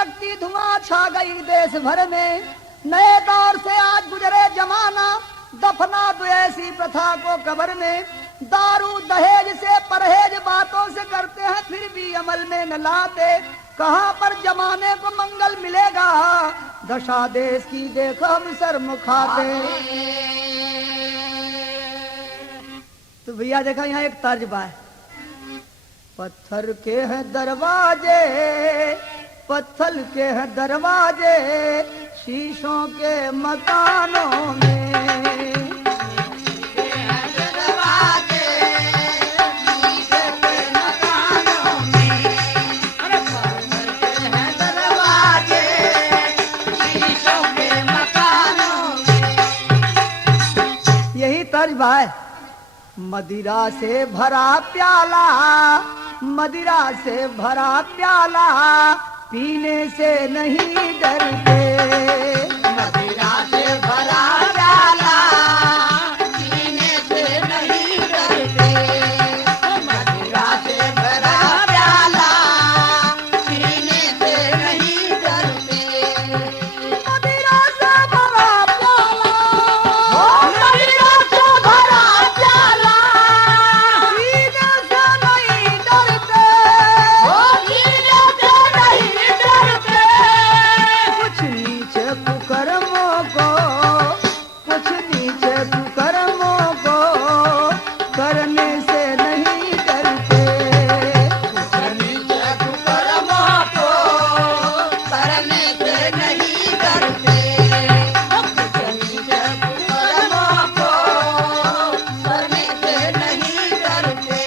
लगती धुआं छा गई देश भर में। नए दौर से आज गुजरे जमाना, दफना दो ऐसी प्रथा को कब्र में। दारू दहेज से परहेज बातों से करते हैं, फिर भी अमल में न लाते। कहाँ पर जमाने को मंगल मिलेगा, दशा देश की देखो हम शर्म खाते। तो भैया देखा यहाँ एक तर्ज बा है, पत्थर के हैं दरवाजे, पत्थर के हैं दरवाजे, शीशों के मकानों में। यही तर्ज भाई, मदिरा से भरा प्याला, मदिरा से भरा प्याला, पीने से नहीं डरते। मदिरा से भरा प्याला, पीने से नहीं डरते। मदिरा से भरा प्याला, पीने से नहीं डरते। मदिरा से भरा प्याला, मदिरा से भरा प्याला, पीने से नहीं डरते। पीने से नहीं डरते। कुछ नीचे कुकर्मों को, कुछ नीचे कुकर्मों को करने से नहीं डरते। कुछ नीचे कुकर्मों को करने से नहीं डरते। कुछ नीचे कुकर्मों को करने से नहीं डरते।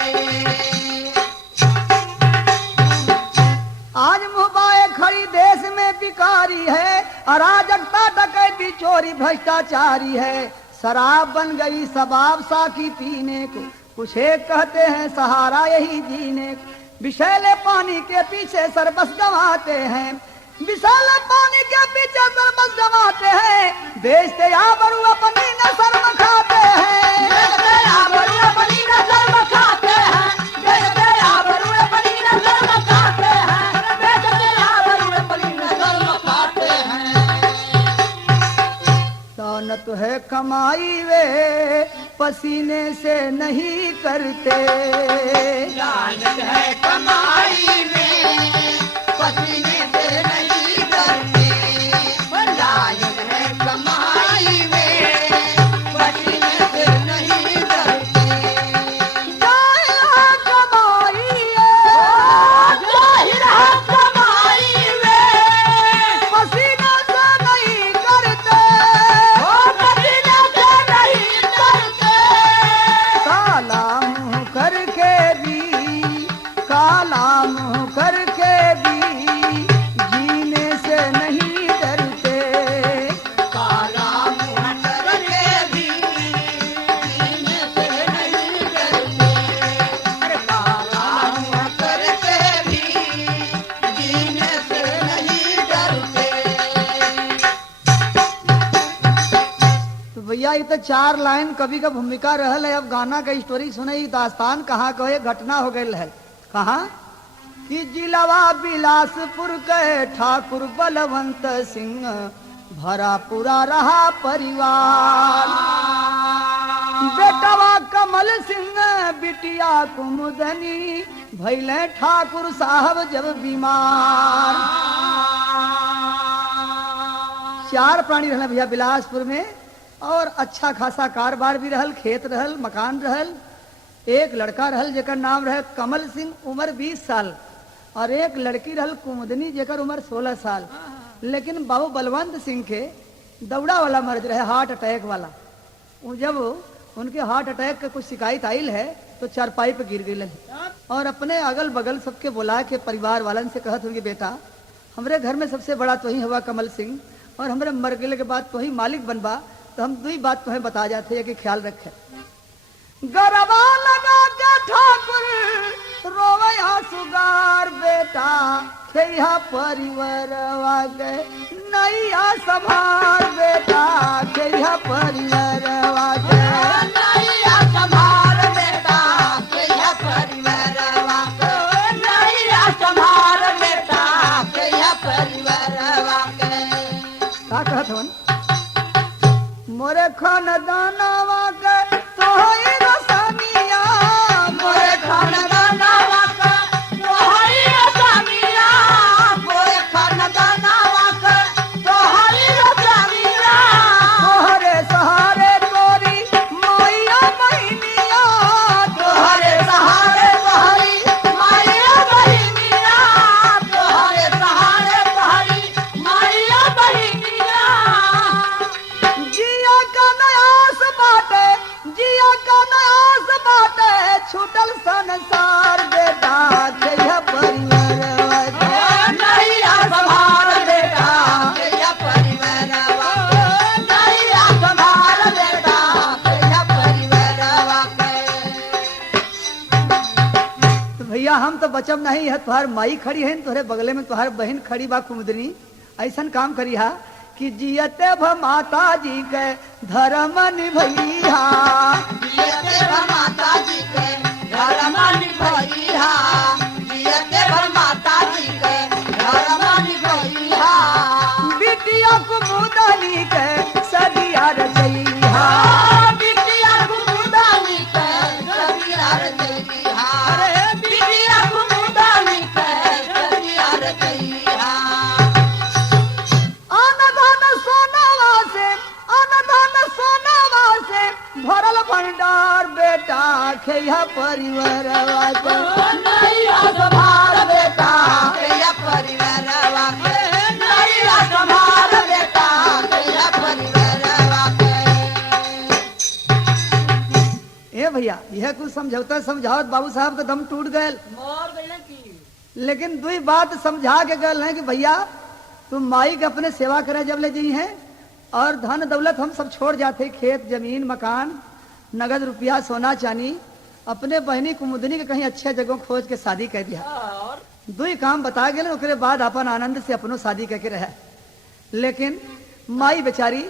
आज मुहबाए खड़ी देश में बिकारी है, अराजकता डकैती चोरी भ्रष्टाचारी है। शराब बन गई सबाब साकी पीने को, कुछ एक कहते हैं सहारा यही जीने को। विषैले पानी के पीछे सरबस गंवाते हैं, विषैले पानी के पीछे सरबस गंवाते हैं। बेचते आबरू अपनी न शर्म खाते हैं। बेचते आबरू अपनी न शर्म खाते हैं। बेचते आबरू अपनी न शर्म खाते हैं। बेचते आबरू अपनी न शर्म खाते हैं। दानत है कमाई वे पसीने से नहीं करते। दानत है कमाई में पसीने से नहीं करते। दानत है कमाई में पसीने से नहीं करते। जाहिर है कमाई है, जाहिर है कमाई में पसीने से नहीं करते। पसीने से नहीं करते। काला मुंह करके भी, काला मुंह करके भी जीने से नहीं डरते। काला मुंह करके भी जीने से नहीं डरते। अरे काला मुंह करके भी जीने से नहीं डरते। तो भैया ये तो चार लाइन कवि का भूमिका रहल है। अब गाना का स्टोरी सुने, ई दास्तान कहाँ कहे घटना हो गई है। कहाँ कि जिलावा बिलासपुर के ठाकुर बलवंत सिंह, भरा पूरा रहा परिवार। बेटवा कमल सिंह बिटिया कुमुदनी, भैले ठाकुर साहब जब बीमार। चार प्राणी रहल भैया बिलासपुर में, और अच्छा खासा कारोबार भी रहल, खेत रहल, मकान रहल। एक लड़का रहल जेकर नाम रहे कमल सिंह, उम्र 20 साल, और एक लड़की रहल कुमुदनी जेकर उम्र 16 साल। लेकिन बाबू बलवंत सिंह के दौड़ा वाला मर्ज रहे, हार्ट अटैक वाला। जब उनके हार्ट अटैक का कुछ शिकायत आयल है तो चारपाई पे गिर गई, और अपने अगल बगल सबके बुला के परिवार वालन से कहत होंगे, बेटा हमरे घर में सबसे बड़ा तो ही हुआ कमल सिंह, और हमरे मर गए के बाद तो ही मालिक बनबा, तो हम 2 बात तुम्हें बता जाते हैं कि ख्याल रखे। गरबा लगा के ठाकुर रोवया सुगार, बेटा खेया परिवारवा के नैया संभार। बेटा खेया परिवारवा के नैया संभार। बेटा खेया परिवारवा के नैया संभार। बेटा खेया परिवार। छूटल संसार बेटा खेया परिवारवा के नैया संभार बेटा तेरा परिवारवा नैया संभार बेटा तेरा परिवारवा के। तो भैया हम तो बचब नहीं है, तुहार माई खड़ी है तोहरे बगले में तुहार बहन खड़ी बा कुमुदनी। ऐसन काम करिहा कि जियते भ माता जी के धर्म निभैया। जियते भर माता जी के धर्म निभैया जियते भर माता जी के धर्म निभैया बिटिया कुमुदनी के सदिया रचैया। बिटिया कुमुदनी के सदिया रचैया रे बिटिया कुमुदनी के सदिया रचैया। अनधन सोनावा से अनधन सोनावा से भरल भंडार बेटा खेया परिवारवा के नैया संभार बेटा तेरा परिवारवा के नैया संभार बेटा तेरा परिवारवा के। ए भैया यह कुछ समझौता समझावत बाबू साहब का दम टूट गए, मोर गइले की लेकिन दुई बात समझा के गल है कि भैया तुम माई के अपने सेवा करे जब ले जी हैं और धन दौलत हम सब छोड़ जाते, खेत जमीन मकान नगद रुपया सोना चांदी अपने बहनी कुमुदनी के कहीं अच्छे जगह खोज के शादी कर दिया। और दुई काम बता गए ओकरे बाद अपन आनंद से अपनो शादी करके रहे। लेकिन माई बेचारी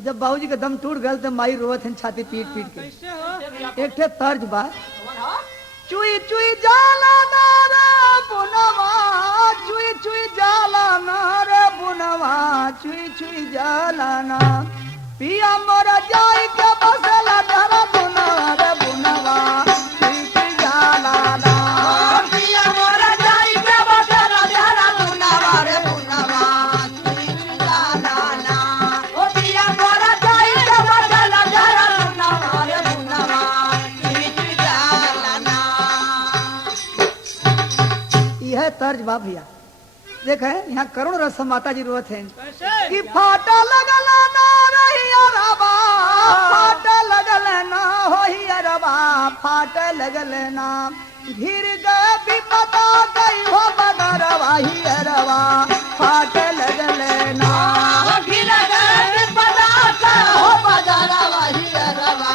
जब बाबूजी का दम टूट गल तो माई रोवत हैं छाती पीट पीट के। एक ठे तर्ज बा चुई चुई जाला ना रे बुनवा चुई चुई जाला ना रे बुनवा चुई चुई जाला ना पिया मोरा जाई के बसला धरा बुनवा रे बुनवा चुई चुई जाला ना। पिया मोरा जाई के बसरा जरा बुनावा रे बुनावा चुईला ना ओ पिया मोरा जाई के बसरा जरा बुनावा रे बुनावा चुईला ना। यह तर्ज बा भैया। देखे यहाँ करुण रस माता जी रोवत हैं कि फाटा लगल ना रही अरबा फाटा लगल ना होही अरबा फाटा लगल ना घिर गए विपदा गई हो बदरवा ही अरबा फाटा लगल ना। गिर गए पदार्थ हो बजारवा ही अरवा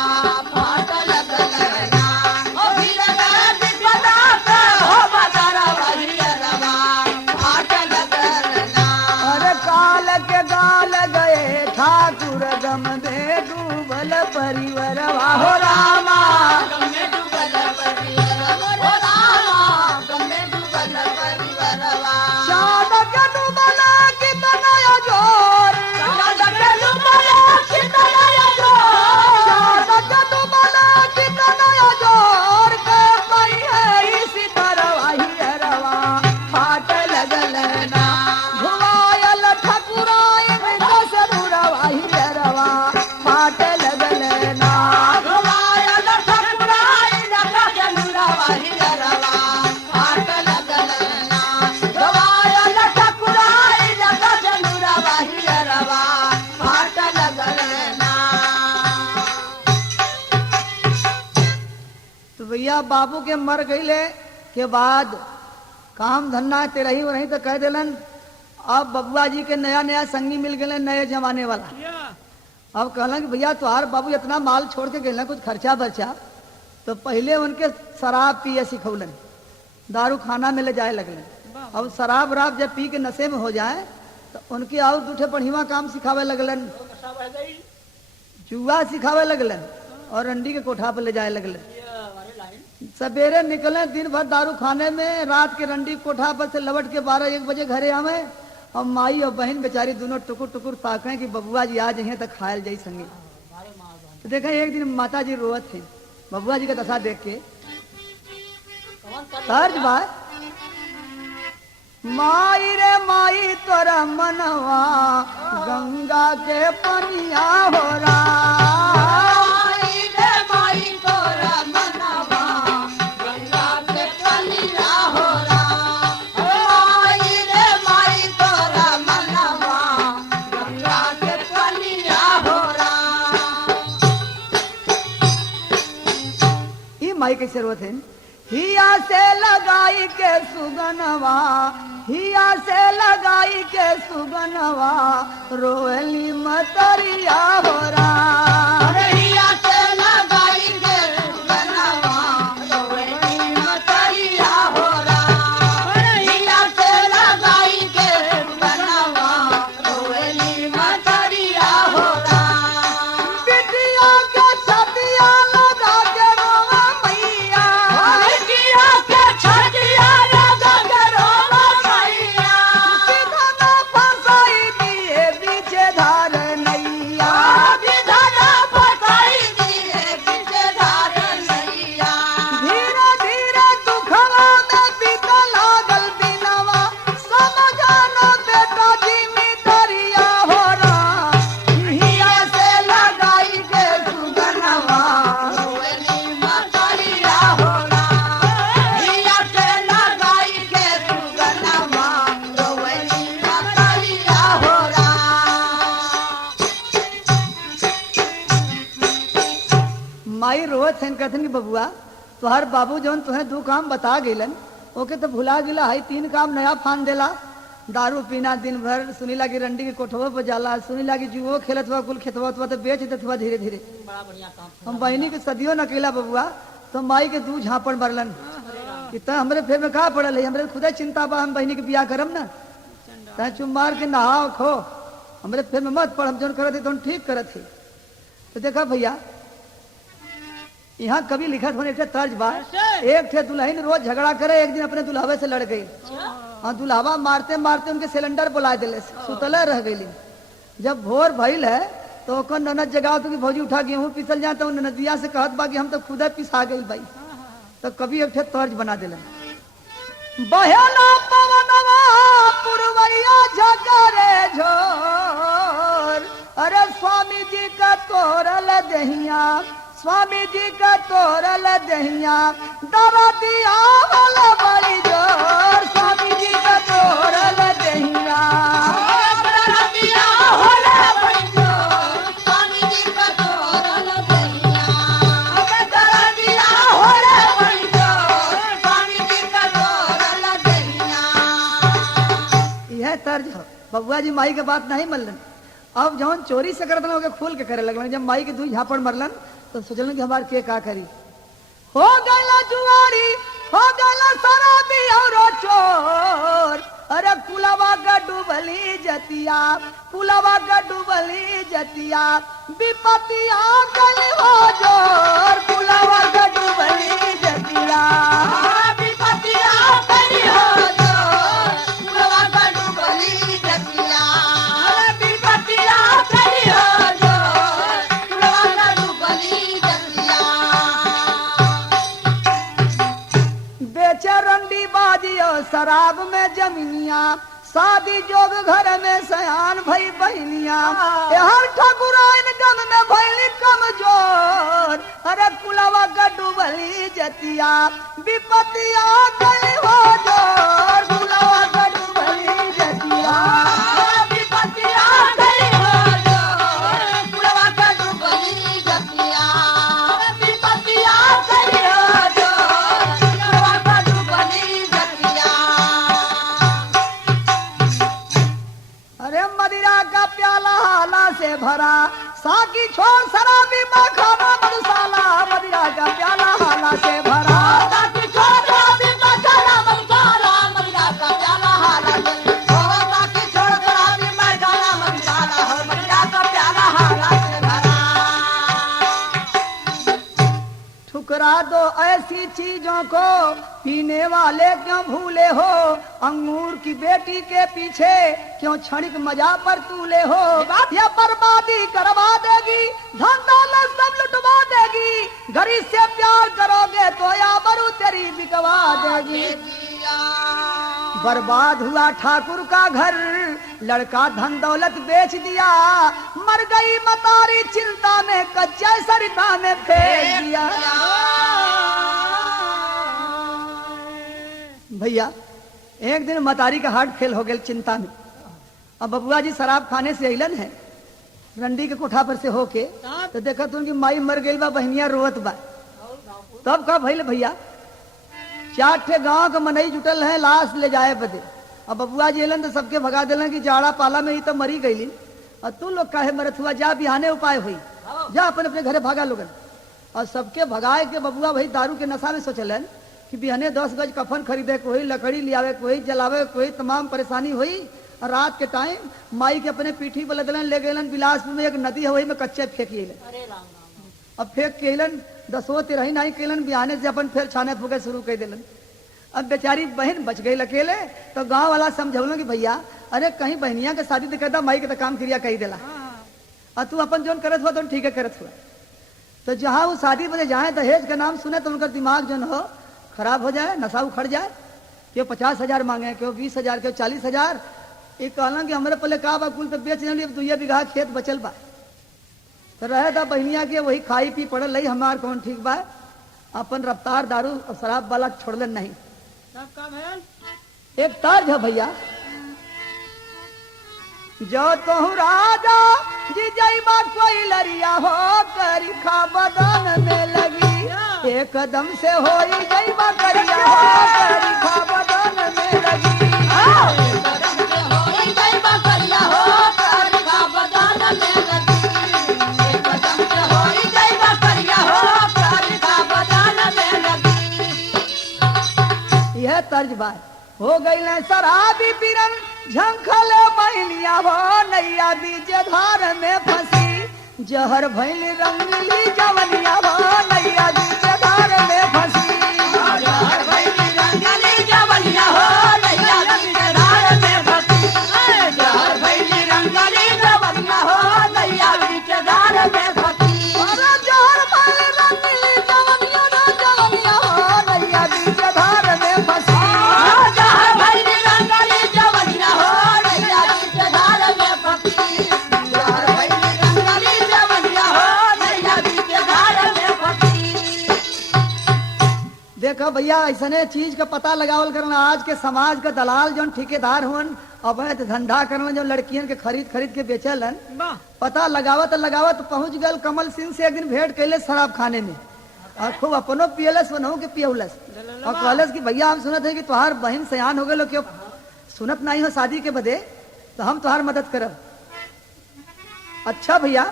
फाट लगल ना ओ गिर गए पदार्थ हो बजारवा ही अरवा फाट लगल ना। अरे काल के गाल गए ठाकुर गम दे डूबल परिवरवा हो रामा। गमे डूबल परिवरवा हो रामा गमे डूबल परिवरवा चाँद के डूबल कितना जोर चाँद के डूबल कितना जोर चाँद के डूबल कितना जोर के पई है इसी तरह ही अरवा फाट लगल ना घुमायल ठकुराई में दस बुरवा ही अरवा फाट लगल ना। घुमायल ठकुराई लगा के नुरवा ही अरवा फाट लगल ना घुमायल ठकुराई लगा के नुरवा ही अरवा फाट लगल ना। तो भैया बाबू के मर गईले के बाद काम धन्ना तेरही वही तो कह दिलन। अब बबुआ जी के नया नया संगी मिल गए नए जमाने वाला। अब कहलन कि भैया तुहार बाबू इतना माल छोड़ के गए कुछ खर्चा बर्चा, तो पहले उनके शराब पिए सिखौलन, दारू खाना में ले जाए लगलन। अब शराब वराब जब पी के नशे में हो जाए तो उनके और दूठे बढ़िया काम सिखावे लगलन, जुआ सिखावे लगलन और रंडी के कोठा पर ले जाए लगलन। सवेरे निकले दिन भर दारू खाने में, रात के रंडी कोठा पर से लौट के 12-1 बजे घरे आवे और माई और बहन बेचारी दोनों टुकुर टुकुर ताके कि बबुआ जी आ जाइए तो खायल जाई संगे। तो देखा एक दिन माता जी रोवत थे बबुआ जी का दशा देख के। तर्ज बा माई रे माई तोरा मनवा गंगा के पनिया हो रहा। माई रे माई तोरा मनवा गंगा के पनिया हो रहा। माई रे माई तोरा मनवा गंगा के पनिया हो रहा। ई माई कैसे रोत है। हिया से लगाई के सुगनवा, हिया से लगाई के सुगनवा, रोली मतरिया हो राम। हिया से लगाई के सुगनवा, रोली मतरिया हो राम। हिया से लगाई के सुगनवा, रोली मतरिया हो राम। बिटिया के छतिया लगा के रोवा मैया, बिटिया के छतिया लगा के रोवा मैया। विधना फंसाई दिए बीचे धार नैया। विधना फंसाई दिए बीचे धार नैया। धीरे धीरे दुखवा में बीता लागल दिनवा, समझाना बेटा जिम्मेदारिया हो राम। हिया से लगाई के सुगनवा, रोली मतरिया हो राम। हिया से लगाई के सुगनवा, रोली मतरिया हो राम। माई रोत है कहथन कि बबुआ तोहर बाबू जौन तुम्हें दो काम बता गेलन ओके तो भुला गिला है, तीन काम नया फान देला। दारू पीना दिन भर, सुनीला की रंडी के कोठवा पर जाला, सुनीला की जुओ खेलत हुआ कुल खेतवा तो बेच देत हुआ धीरे धीरे। हम बहनी के सदियों न अकेला बबुआ, तो माई के दू झापड़ मरलन इतना हमरे फेर में कहा पड़ल है। हमरे खुदा चिंता बा हम बहनी के बियाह करम ना, तै चुम मार के नहाओ खो, हमरे फेर में मत पड़, हम जौन करत तो ठीक करत है। तो देखा भैया यहाँ कभी लिखत होने एक तर्ज बा, एक थे दुल्हन रोज झगड़ा करे, एक दिन अपने दुल्हावे से लड़ गई और दुल्हावा मारते मारते उनके सिलेंडर बुला दिले, सुतले रह गई। जब भोर भइल है तो ओकर ननद जगाओ तो कि भौजी उठा गेहूं पिसल जाता हूँ, ननदिया से कहत बा कि हम तो खुदा पिसा गई भाई। तो कभी एक थे तर्ज बना दिले, बहेला पवनवा पुरवैया झकरे झोर, अरे स्वामी जी का तोरल दहिया, स्वामी जी का तोरल दहिया, दवा दिया वाला बड़ी जोर, स्वामी जी का तोरल दहिया। दरदिया होला बंजो, स्वामी जी का तोरल दहिया। दरदिया होला बंजो, स्वामी जी का तोरल दहिया। यह तर्ज हो। बबुआ जी माई के बात नहीं मरलन, अब जौन चोरी से करत लोग खोल के करे लगन। जब माई के दू झापड़ मरलन तो सोचलन कि हमार के का करी। हो गला जुआरी, हो गला शराबी और चोर, अरे कुलवा का डूबली जतिया, कुलवा का डूबली जतिया, विपतिया गल हो जोर, कुलवा का डूबली जतिया। विपतिया करी हो जोर, कुलवा का डूबली जतिया। विपतिया करी हो जोर, कुलवा का डूबली जतिया। बेचे रंडी बाजियो शराब में जमीनिया, शादी जोग घर में सयान भई बहनिया, हर ठकुराइन गम में भैली कमजोर, अरे कुलवा का डूबली जतिया, विपतिया गई हो जोर, कुलवा का डूबली जतिया। विपतिया करी हो जोर, कुलवा का डूबली जतिया। विपतिया करी हो जोर, कुलवा का डूबली जतिया। अरे मदिरा का प्याला हाला से भरा, साकी छोड़ शराबी मखाना मधुशाला, मदिरा का प्याला हाला से भरा। ताकि छोड़ भी मचाला मचाला, मदिरा का प्याला हाला से। ओ ताकि छोड़ भी मचाला मचाला, हो मदिरा का प्याला हाला से भरा। ठुकरा दो ऐसी चीजों को पीने वाले क्यों भूले हो, अंगूर की बेटी के पीछे क्यों क्षणिक मजा पर तूले हो, ये बर्बादी करवा देगी, धन दौलत सब लुटवा देगी, गरीब से प्यार करोगे तो आबरू तेरी बिकवा देगी। बर्बाद हुआ ठाकुर का घर, लड़का धन दौलत बेच दिया, मर गई मतारी चिंता में, कच्चे सरिता में फेंक दिया। भैया एक दिन मतारी का हार्ट फेल हो गया चिंता में। अब बबुआ जी शराब खाने से अलन है, रंडी के कोठा पर से होके तो देखा तो उनकी माई मर गई बा, बहनिया रोवत बा। तब का भइल भैया, 4 ठे गांव के मनई जुटल है लाश ले जाए बदे। अब बबुआ जी एलन तो सबके भगा दिलन कि जाड़ा पाला में ही तो मरी गईली, और तू लोग काहे मरत हुआ, जा बिहाने उपाय हुई, जा अपने अपने घरे भागा लोगन। और सबके भगाए के बबुआ भाई दारू के नशा में सोचलन कि बिहाने 10 गज कफन खरीदे कोई, लकड़ी लियावे कोई, जलावे कोई, तमाम परेशानी हुई। और रात के टाइम माई के अपने पीठी पर लदलन, ले गलन बिलासपुर में एक नदी है, वही में कच्चे फेंक अलन। अब फेंक के अलन 10 13 नहीं केलन, बिहाने से अपन फिर छाने फूके शुरू कर दिलन। अब बेचारी बहन बच गई अकेले, तो गांव वाला समझौलन कि भैया अरे कहीं बहनिया के शादी तो करदा, माई के तो काम क्रिया कही दिला, और तू अपन जोन करत हुआ तो ठीक है करत हुआ। तो जहाँ वो शादी बजे जाए दहेज का नाम सुने तो उनका दिमाग जो हो खराब हो जाए, नशा उखड़ जाए। क्यों 50,000 मांगे, क्यों 20,000, क्यों 40,000। ये कहला कि हमारे पहले का बा कुल पे बेच नहीं, अब 2 बीघा खेत बचल बा, तो रहे था बहनिया के वही खाई पी पड़ल रही, हमार कौन ठीक बा। अपन रफ्तार दारू और शराब वाला छोड़लन नहीं। एक तर्ज है भैया, जो तो राजा जी जईबा कोई लरिया हो करी खा बदन में लगी, एकदम से हो जईबा करिया हो करी खा बदन में लगी। यह तर्ज बात हो गई न शराबी पीरन झंखल बहनिया हो नैया बीच धार में फंसी, जहर भैल रंगली जवनिया हो नैया बीच धार में फंसी। जहर भैल रंगली जवनिया हो नैया बीच धार में फंसी, जहर भैल रंगली जवनिया हो नैया बीच धार में फंसी। अरे जहर भैल रंगली जवनिया हो नैया बीच धार में फंसी। देखो भैया ऐसने चीज का पता लगावल करना, आज के समाज का दलाल जो ठेकेदार हुन अवैध धंधा करना, जो लड़कियन के खरीद खरीद के बेचलन, पता लगावत लगावत पहुंच गल कमल सिंह से एक दिन भेंट कैले शराब खाने में, और खूब अपनो पियलस वनहु के पियौलस, और कहलस कि भैया हम सुनत है कि तुम्हार बहन सयान हो गए, क्यों सुनत नहीं हो शादी के बदे, तो हम तुम्हार मदद करब। अच्छा भैया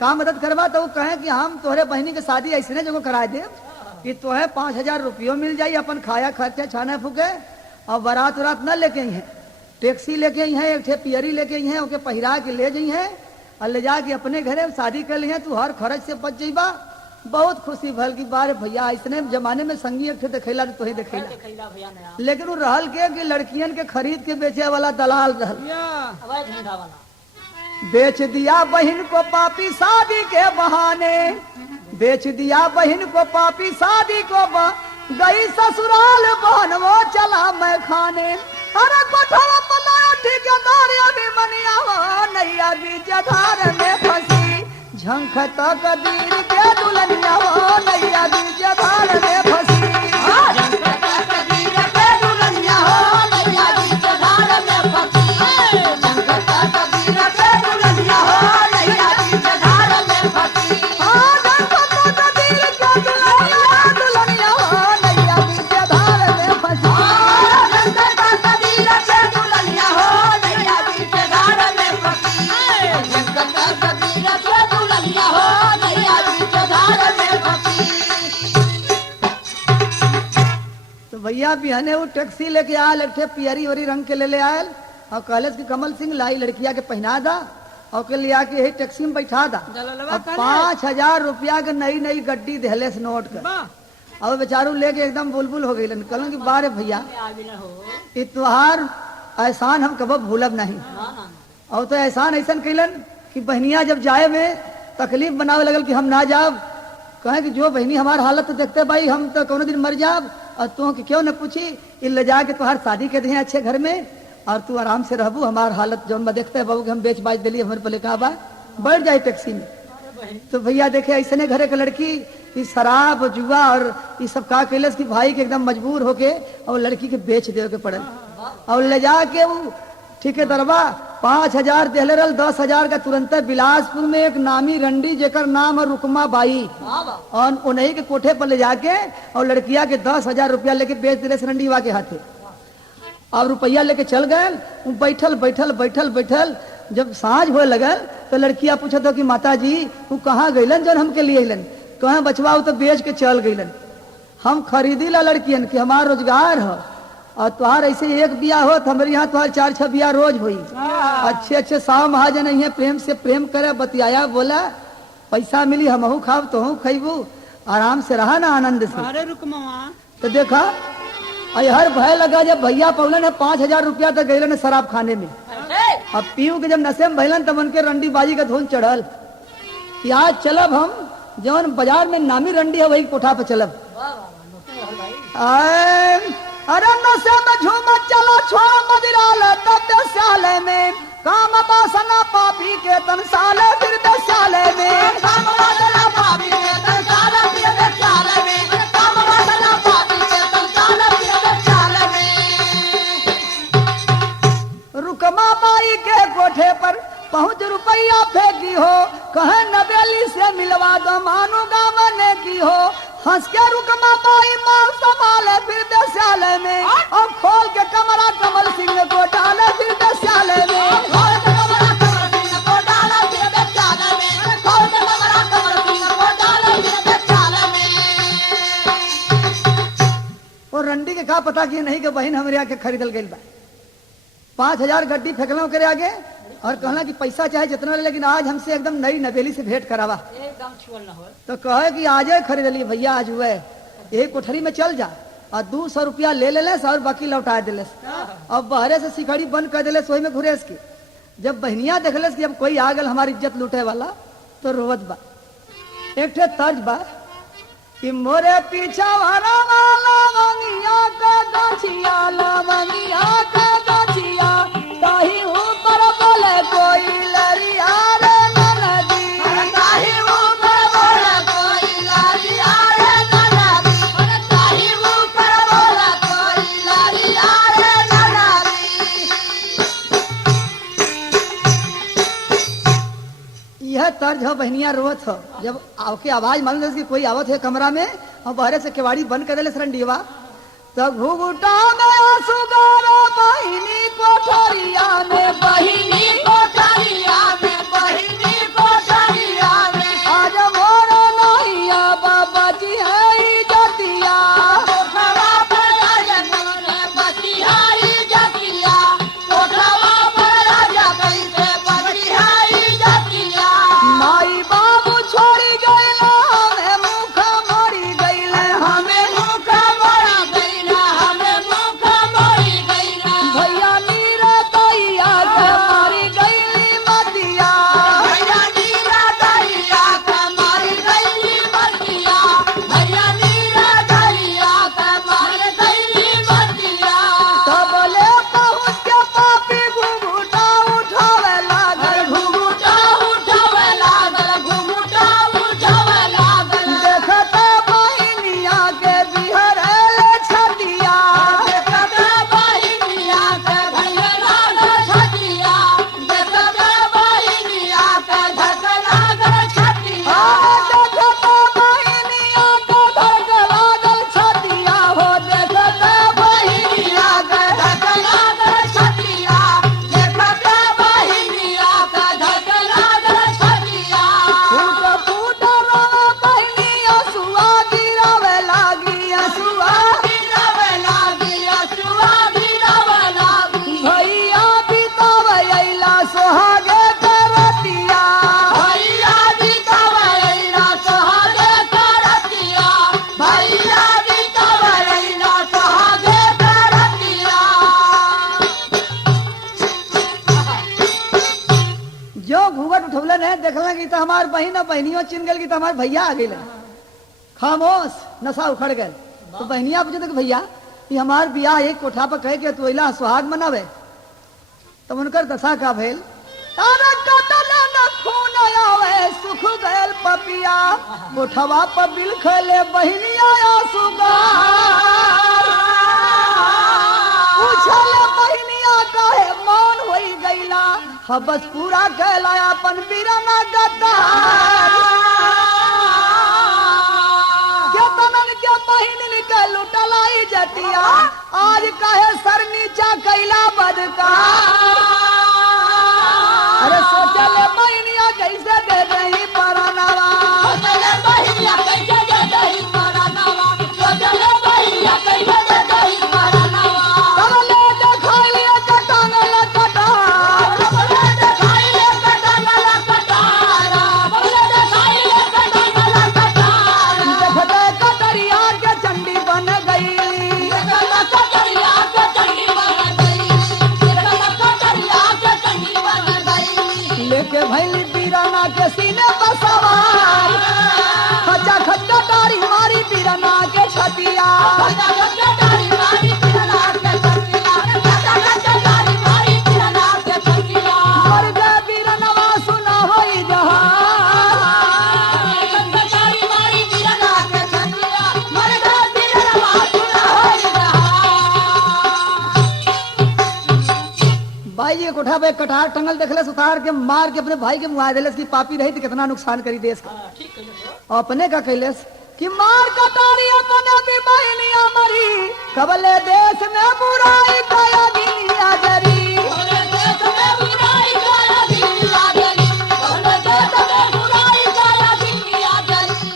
का मदद करवा, तो वो कहे कि हम तोहरे बहनी के शादी ऐसने जगह करा दे कि तोहे 5,000 रुपये मिल जाये, अपन खाया खर्चा छाने फूके, और बारात वरात न लेके आई है, टैक्सी लेके आई है, एक ठे पियरी लेके आई है, ओके पहिरा के ले जाई है, और ले जाके अपने घरे शादी कर ली है, तू हर खर्च से बच जाइबा। बहुत खुशी भल की बार भैया ऐसने जमाने में संगी एक ठे देखेला तो ही देखेला, लेकिन वो रहल के कि लड़कियन के खरीद के बेचे वाला दलाल रहल। बेच दिया बहन को पापी शादी के बहाने, बेच दिया बहन को पापी शादी को गई ससुराल बहन वो चला मैं खाने। अरे कोठवा पलाया ठेकेदार अभी मनिया हो नैया बीच धार में फंसी, झंख तक दीर के दुल्हनिया हो नैया बीच धार में फंसी। भैया बिहने वो टैक्सी लेके आयल, एक पियरी वरी रंग के ले आयल, और कहले कि कमल सिंह लाई लड़किया के पहना दा, और के लिया के यही टैक्सी में बैठा दा। 5,000 रुपया के नई नई गड्डी दहले से नोट कर, और बेचारू लेके एकदम बुलबुल हो गई। कहूँ कि बारे भैया इतवार एहसान हम कब भूलब नहीं, और तो एहसान ऐसा कैलन कि बहनिया जब जाए में तकलीफ बनावे लगल कि हम ना जाब, कहे कि जो बहनी हमार हालत तो देखते भाई हम तो कोनो दिन मर जाब, और तू क्यों न पूछी ले जाके तुहार शादी के दिए अच्छे घर में, और तू आराम से रहबू, हमार हालत जो देखते बाबू कि हम बेच बाच दिली, हमारे पहले कहा बा बैठ जाए टैक्सी में। तो भैया देखे ऐसे घरे के लड़की कि शराब जुआ और ये सब का कैलस कि भाई के एकदम मजबूर होके और लड़की के बेच दे के पड़ल, और ले जाके वो ठेकेदारवा 5,000 देहले रहल, 10,000 का तुरंत बिलासपुर में एक नामी रंडी जेकर नाम है रुकमा बाई, और उन्हीं के कोठे पर ले जाके और लड़किया के 10,000 रुपया लेके बेच दिले रंडीवा के हाथे। अब रुपया लेके चल गए, बैठल बैठल बैठल बैठल जब सांझ होए लगल तो लड़किया पूछत हो कि माता जी वो कहाँ गईलन जौन हमके लिए अलन, कहाँ बचवा तो बेच के चल गईलन। हम खरीदी ला लड़कियन कि हमार रोजगार है, और तुहार ऐसे एक बिया हो तो हमारे यहाँ तुहार 4-6 बिया रोज हुई। अच्छे अच्छे साव महाजन है, प्रेम से प्रेम करे, बतियाया, बोला पैसा मिली हमहू खाब तुहू खैबू, आराम से रहा ना आनंद से। अरे रुक मामा, तो देखा हर भय लगा जब भैया पौलन है 5,000 रुपया तक गईलन शराब खाने में। अब पीऊ के जब नशे में भैलन तब उनके रंडी बाजी का धुन चढ़ल कि आज चलब हम जौन बाजार में नामी रंडी है वही कोठा पे चलब। अरे नशे में झूम चलो छोड़ मदिराल तब साले में काम वासना पापी के तन साले फिर साले में काम वासना पापी के तन साले फिर साले में काम वासना पापी के तन साले फिर साले में। रुकमा बाई के कोठे पर पहुंच रुपया फेंकी हो, कहे नबेली से मिलवा दो मानो गावने की हो। हंस के रुकमा बाई माल संभाले फिर दस्याले में, और खोल के कमरा कमल सिंह को डाले फिर दस्याले में। खोल के कमरा कमल सिंह को डाले फिर दस्याले में, खोल के कमरा कमल सिंह को डाले फिर दस्याले में। और रंडी के कहा पता कि नहीं कि बहन हमारे आके खरीदल गई बा। 5,000 गड्डी फेंकला करे आगे और कहला कि पैसा चाहे जितना ले, लेकिन आज हमसे एकदम नई नवेली से भेंट करावा, एकदम छुअल न हो। तो कहे कि आज खरीद लिए भैया, आज हुए यही कोठरी में चल जा और 200 रुपया ले ले और बाकी लौटा दिले। अब बहरे से सिकड़ी बंद कर दिले सोई में घुरेस की। जब बहनिया देखले कि अब कोई आ गल हमारी इज्जत लूटे वाला तो रोवत बा। एक ठे तर्ज बा कि मोरे पीछा वाला लवंगिया का गाछिया, लवंगिया का गाछिया ताही ऊपर बोले कोई लरिया रे ननदी, ताही ऊपर बोले कोई लरिया रे ननदी, ताही ऊपर बोले कोई लरिया रे ननदी। यह तर्ज हो बहनिया रोवत हो। जब आपके आवाज मालूम कि कोई आवत है कमरा में और बाहर से केवाड़ी बंद कर दिले सरंडीवा, तब घुघुटा में आंसू गारो बहिनी कोठरिया में, बहिनी कोठरिया में, बहिनी कोठरिया में। आज मोरो नैया बाबा जी है इज्जतिया, कोठवा पर राजा कैसे बची है इज्जतिया, कोठवा पर राजा कैसे बची है इज्जतिया। माई बाबू छोड़ी गईला हमें मुख मोड़ी गईले, हमें मुख मोड़ी गईला, हमें मुख मोड़ी गईला। भैया नीरा दैया के मारी गईली मतिया, भैया नीरा दैया के मारी गईली मतिया, भैया नीरा दैया के मारी गईली मतिया। तब ले पहुंच के पापी घुघुटा उठावे लागल, घुघुटा उठावे लागल, घुघुटा उठावे लागल। देखते बहिनिया के बिहरले छतिया, देखते बहिनिया के बिहरले छतिया, देखते बहिनिया के धड़कन छतिया, देखते बहिनिया के धड़कन छतिया हो, देखते बहिनिया के धड़कन छतिया, देखते बहिनिया के धड़कन छतिया। फूट फूट रोवे बहिनिया सुआ गिरावे लागी, सुआ गिरावे लागी, सुआ गिरावे लागी। भैया बितावे अइला सोहागे के रतिया, भैया बितावे अइला सोहागे के रतिया, भैया बितावे अइला सोहागे के रतिया। जो घूंघट उठौलन है देखलन कि तो हमार बहन और बहनियों चिन गल कि तो हमार भैया आ गए। खामोश, नशा उखड़ गए। तो बहनिया पूछे कि भैया ये हमार बियाह एक कोठा पर कह के तू अइला सुहाग मनावे, तब उनकर दशा का भेल। तारा कतल न खून आवे सुख गैल पपिया, कोठवा पर बिल खेले बहनिया सुगार। पूछले बहनिया काहे मौन होई गईला, बस पूरा कहलाया अपन बीराना गद्दार के तनन के बहिन के लुटलाई जतिया आज कहे सर नीचा कैला बदका अरे सोचले बहिनिया कैसे दे दही परानवा सोचले बहिनिया कैसे दे दही परानवा सोचले बहिनिया कैसे दे दही परानवा तबले देखाइले कटांगल कटार बबले देखाइले कटांगल कटार बबले देखाइले कटांगल कटार देखते कटरिया के चंडी बन गई देखला कटरिया के चंडी बन गई देखला कटरिया के चंडी बन गई लेके भैली बीराना के सीने पर सवार खचा खचा तारी मारी बीराना के छतिया खचा खचा तारी मारी बीराना के छतिया खचा खचा तारी मारी बीराना के छतिया मर गए बीरानवा सुना होई जहां खचा तारी मारी बीराना के छतिया मर गए बीरानवा सुना होई जहां भाई ये कोठा पे कटार टंगल देखले उतार के मार के अपने भाई के मुआ देलस की पापी रही तो कितना नुकसान करी देश का और अपने का कैलेस कि मार कटारी अपने भी बहनिया मरी कबले देश में बुराई काया गिनिया जरी बोले देश में बुराई काया गिनिया जरी बोले देश में बुराई काया गिनिया जरी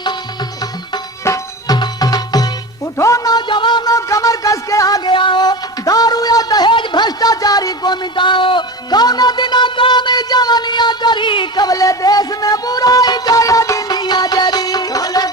उठो नौजवानों कमर कस के आगे आओ दारू या दहेज भ्रष्टाचारी को मिटाओ कौन दिना काम जवानिया करी कबले देश में बुराई काया गिनिया जरी बोले